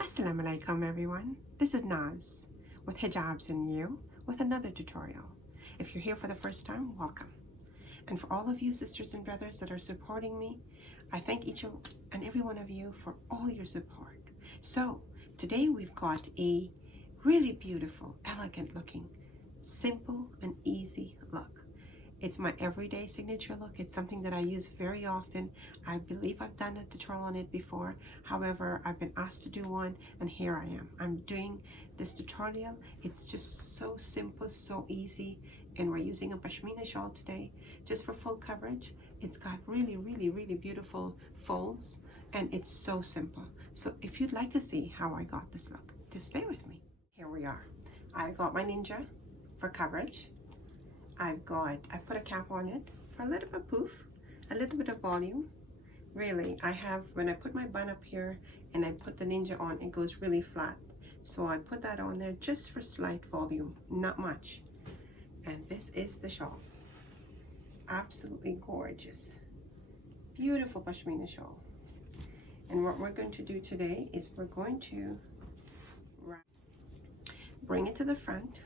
Assalamualaikum everyone, this is Naz with Hijabz&You with another tutorial. If you're here for the first time, welcome. And for all of you sisters and brothers that are supporting me, I thank each and every one of you for all your support. So today we've got a really beautiful, elegant looking, simple and easy look. It's my everyday signature look. It's something that I use very often. I believe I've done a tutorial on it before. However, I've been asked to do one, and here I am. I'm doing this tutorial. It's just so simple, so easy, and we're using a pashmina shawl today just for full coverage. It's got really, really, really beautiful folds, and it's so simple. So if you'd like to see how I got this look, just stay with me. Here we are. I got my ninja for coverage. I put a cap on it for a little bit of poof, a little bit of volume. Really, when I put my bun up here and I put the ninja on, it goes really flat. So I put that on there just for slight volume, not much. And this is the shawl. It's absolutely gorgeous. Beautiful pashmina shawl. And what we're going to do today is we're going to bring it to the front.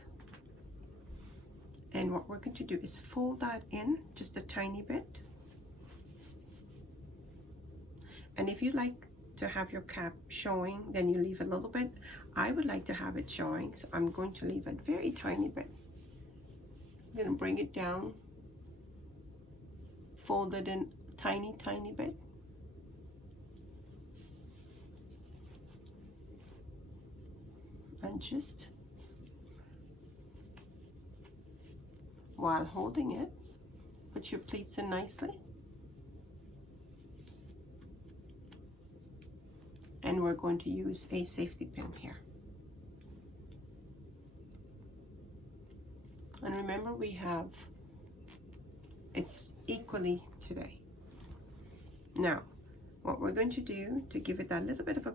And what we're going to do is fold that in just a tiny bit. And if you like to have your cap showing, then you leave a little bit. I would like to have it showing, so I'm going to leave a very tiny bit. I'm going to bring it down, fold it in a tiny, tiny bit. And just while holding it, put your pleats in nicely. And we're going to use a safety pin here. And remember, it's equally today. Now, what we're going to do to give it that little bit of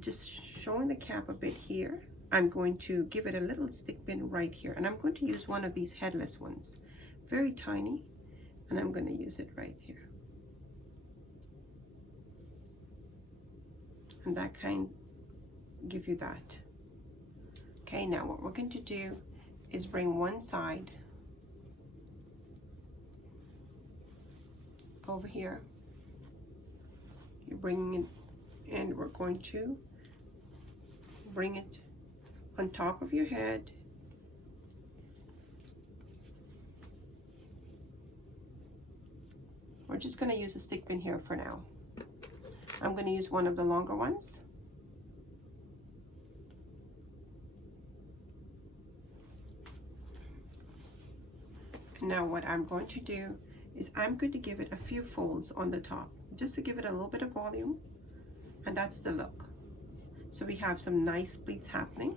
just showing the cap a bit here, I'm going to give it a little stick pin right here, and I'm going to use one of these headless ones, very tiny, and I'm going to use it right here. And that give you that. Okay, now what we're going to do is bring one side over here. You're bringing it, and we're going to bring it on top of your head. We're just going to use a stick pin here for now. I'm going to use one of the longer ones. And now what I'm going to do is I'm going to give it a few folds on the top, just to give it a little bit of volume, and that's the look. So we have some nice pleats happening.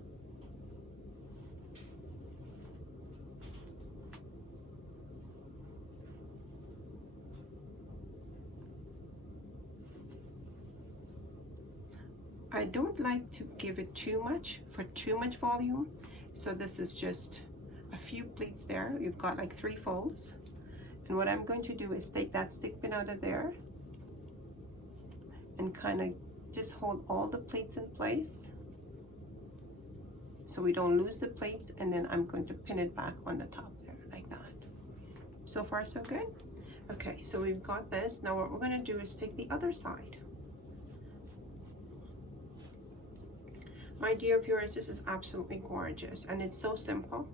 I don't like to give it too much volume, so this is just a few pleats there. You've got like 3 folds, and what I'm going to do is take that stick pin out of there and kind of just hold all the pleats in place so we don't lose the pleats, and then I'm going to pin it back on the top there like that. So far so good. Okay, so we've got this. Now what we're going to do is take the other side. My dear viewers, this is absolutely gorgeous, and it's so simple,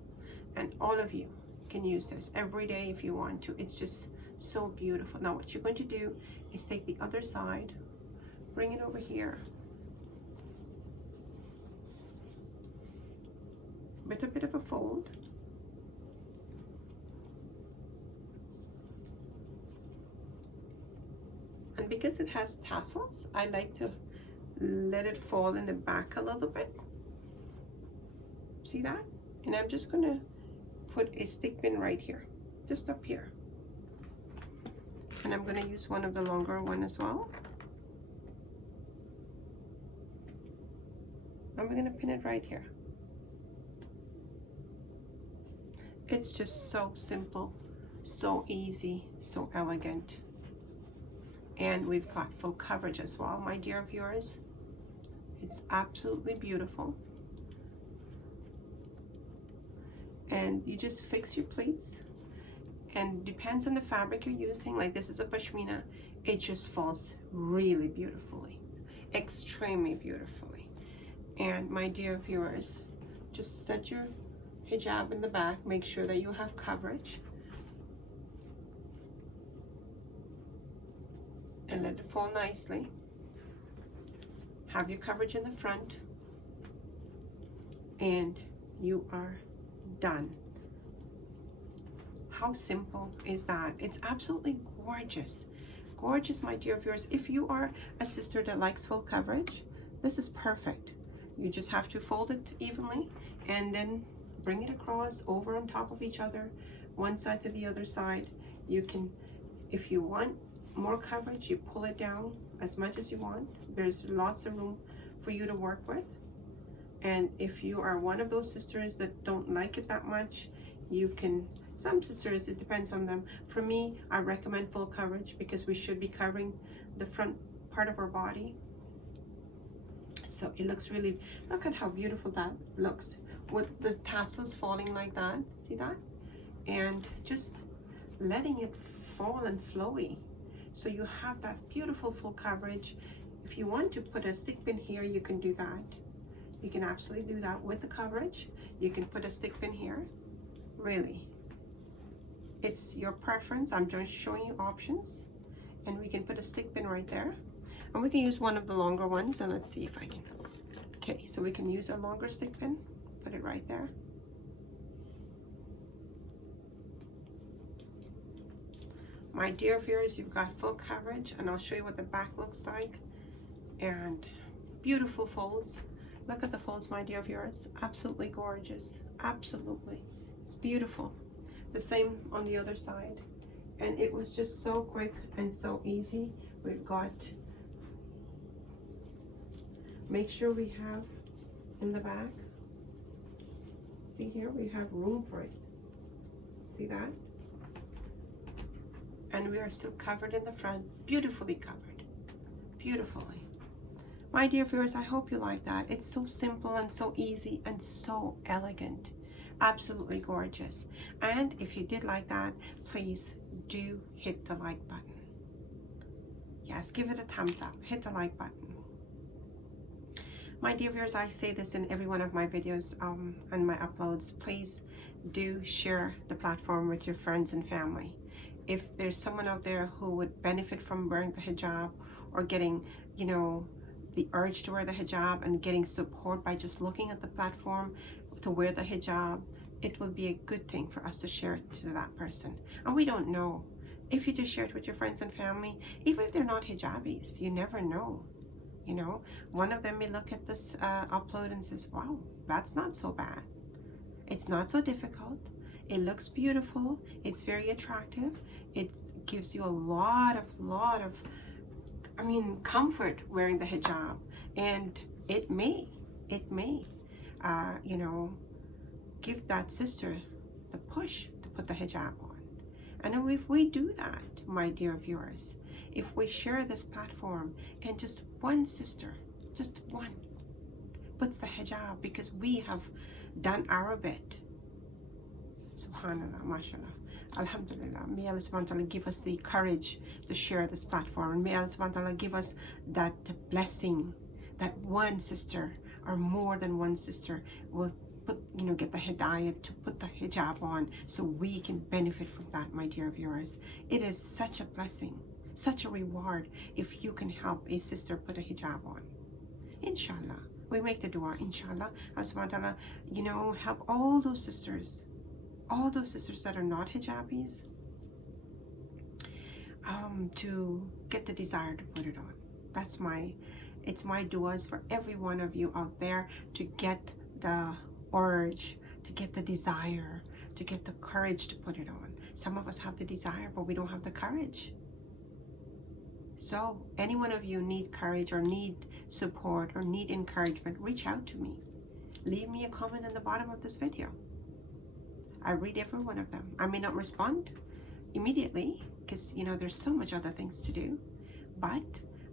and all of you can use this every day if you want to. It's just so beautiful. Now what you're going to do is take the other side, bring it over here with a bit of a fold, and because it has tassels, I like to let it fall in the back a little bit. See that? And I'm just going to put a stick pin right here, just up here. And I'm going to use one of the longer one as well. And we're going to pin it right here. It's just so simple, so easy, so elegant. And we've got full coverage as well, my dear viewers. It's absolutely beautiful. And you just fix your pleats, and depends on the fabric you're using. Like this is a pashmina, it just falls really beautifully, extremely beautifully. And my dear viewers, just set your hijab in the back, make sure that you have coverage, and let it fall nicely. Have your coverage in the front, and you are done. How simple is that? It's absolutely gorgeous. Gorgeous, my dear viewers. If you are a sister that likes full coverage, this is perfect. You just have to fold it evenly and then bring it across over on top of each other, one side to the other side. You can, if you want more coverage, you pull it down as much as you want. There's lots of room for you to work with. And if you are one of those sisters that don't like it that much, you can, some sisters, it depends on them. For me, I recommend full coverage because we should be covering the front part of our body. So it looks really, look at how beautiful that looks with the tassels falling like that. See that? And just letting it fall and flowy. So you have that beautiful full coverage. If you want to put a stick pin here, you can do that. You can absolutely do that with the coverage. You can put a stick pin here. Really, it's your preference. I'm just showing you options. And we can put a stick pin right there. And we can use one of the longer ones. And let's see if I can. Okay, so we can use a longer stick pin. Put it right there. My dear viewers, you've got full coverage, and I'll show you what the back looks like. And beautiful folds. Look at the folds, my dear viewers. Absolutely gorgeous. Absolutely. It's beautiful. The same on the other side. And it was just so quick and so easy. We've got, make sure we have in the back, see here, we have room for it. See that? And we are still covered in the front, beautifully covered, beautifully. My dear viewers, I hope you like that. It's so simple and so easy and so elegant. Absolutely gorgeous. And if you did like that, please do hit the like button. Yes, give it a thumbs up. Hit the like button. My dear viewers, I say this in every one of my videos and my uploads. Please do share the platform with your friends and family. If there's someone out there who would benefit from wearing the hijab or getting, you know, the urge to wear the hijab and getting support by just looking at the platform to wear the hijab, it would be a good thing for us to share it to that person. And we don't know. If you just share it with your friends and family, even if they're not hijabis, you never know. You know, one of them may look at this upload and says, wow, that's not so bad. It's not so difficult. It looks beautiful. It's very attractive. It gives you a lot of comfort wearing the hijab, and it may, you know, give that sister the push to put the hijab on. And if we do that, my dear viewers, if we share this platform and just one sister, just one, puts the hijab because we have done our bit, subhanallah, mashallah, alhamdulillah, may Allah subhanahu wa ta'ala give us the courage to share this platform, and may Allah subhanahu wa ta'ala give us that blessing that one sister or more than one sister will put, you know, get the hidayah to put the hijab on, so we can benefit from that, my dear viewers. It is such a blessing, such a reward if you can help a sister put a hijab on. Inshallah, we make the dua, inshallah, Allah subhanahu wa ta'ala, you know, help all those sisters that are not hijabis, to get the desire to put it on. It's my duas for every one of you out there to get the urge, to get the desire, to get the courage to put it on. Some of us have the desire, but we don't have the courage. So any one of you need courage or need support or need encouragement, reach out to me. Leave me a comment in the bottom of this video. I read every one of them. I may not respond immediately because, you know, there's so much other things to do, but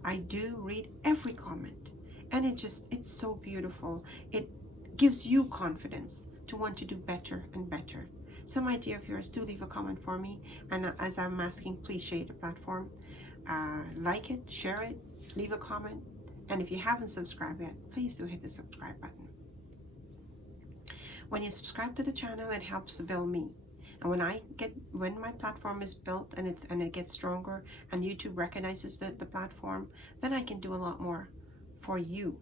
I do read every comment, And it's so beautiful. It gives you confidence to want to do better and better. So my dear viewers, do leave a comment for me. And as I'm asking, please share the platform. Like it, share it, leave a comment. And if you haven't subscribed yet, please do hit the subscribe button. When you subscribe to the channel, it helps to build me. And when my platform is built and it gets stronger and YouTube recognizes the platform, then I can do a lot more for you.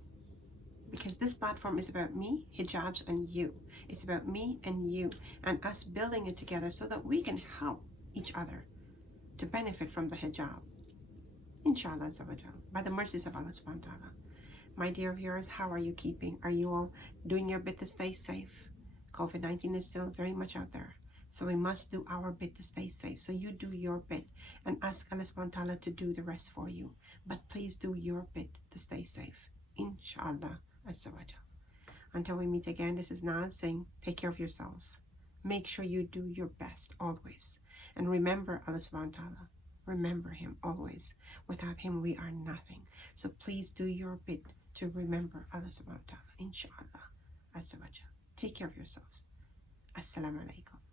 Because this platform is about me, hijabs, and you. It's about me and you and us building it together so that we can help each other to benefit from the hijab. Inshallah, by the mercies of Allah subhanahu wa ta'ala. My dear viewers, how are you keeping? Are you all doing your bit to stay safe? COVID-19 is still very much out there. So we must do our bit to stay safe. So you do your bit and ask Allah subhanahu wa ta'ala to do the rest for you. But please do your bit to stay safe. Inshallah. Until we meet again, this is Naz saying, take care of yourselves. Make sure you do your best always. And remember Allah subhanahu wa ta'ala. Remember Him always. Without Him, we are nothing. So please do your bit to remember Allah subhanahu wa ta'ala. Inshallah. Take care of yourselves. Assalamu alaikum.